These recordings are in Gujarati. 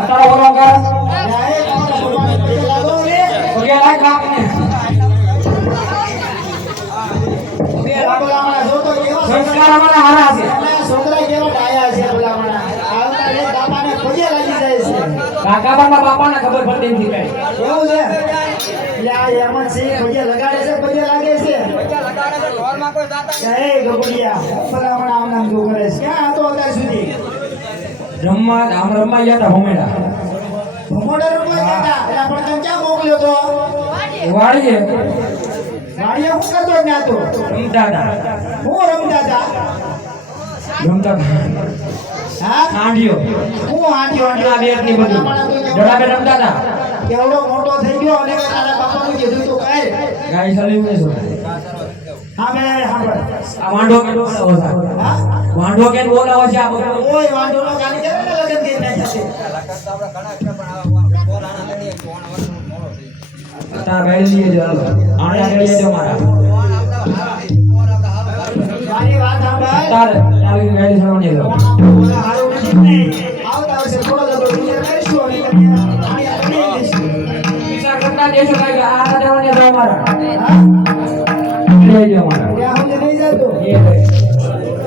તારો બોલો કર ઓકે લાગ આપને સંસ્કાર અમારા હારા છે છોકરા કેવા ડાયા છે ભલામણા આવતા રે બાપાને પગે લાગી જાય છે કાકા બાપાને ખબર પડતી નથી કઈ એવું છે એટલે આ એમ જ છે પગે લગાડે છે પગે લાગે છે ઘરમાં કોઈ જાતા એ ગબડિયા ભલામણા આમ નામ જો કરે છે ક્યાં હતો અત્યાર સુધી રમવા ગયા હતા હોમેડા ભમોડા રૂપમાં જતા એટલે પણ તને ક્યાં મોકલ્યો તો વાડીએ વાડીએ હું કરતો જ નાતો રમતા હતા હું રમતા હતા હા હાંડિયો હું હાંડિયો આ બેટની બધું જડાબે રમતા હતા કેવડો મોટો થઈ ગયો અને તારા બાપાનું કીધું તું કઈ ગાય સલીમ ને શું હા મે સાંભળ આ વાંઢો કે બોલાવો છે હા વાંઢો કે બોલાવો છે આ બધું ઓય વાંઢોનો કાન કરે ને લગન કરી નાખ્યા છે લગન તો આપણે ઘણા છે પણ આવા બોલાણા લડીએ કોણ વર્ષનો મોડો થઈ તાર ગાય લઈએ જો આણા લઈએ જો મારા મારી વાત સાંભળ તાર આવી ગાય સણવાની જો હારું નથી ને આવતા વર્ષે થોડો જબરો વિચાર કરીશું અને આની આપણી દઈશું પૈસા કરતા દેશો કાઈ આ દેવાની જો મારા હા લેજો મારા ત્યાં હું નહીં જતો એ ભાઈ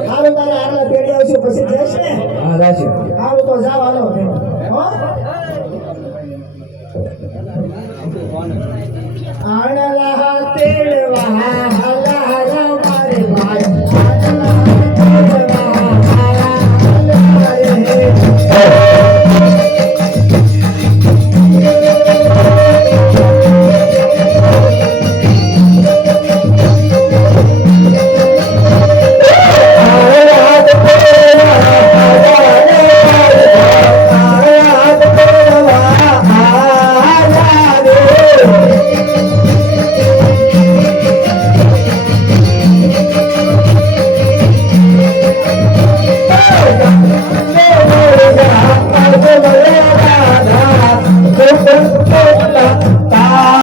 હારું તારે આગળ પેઢી આવશે પછી જઈશ ને હા રાજી હારું તો જાવ હાલો હો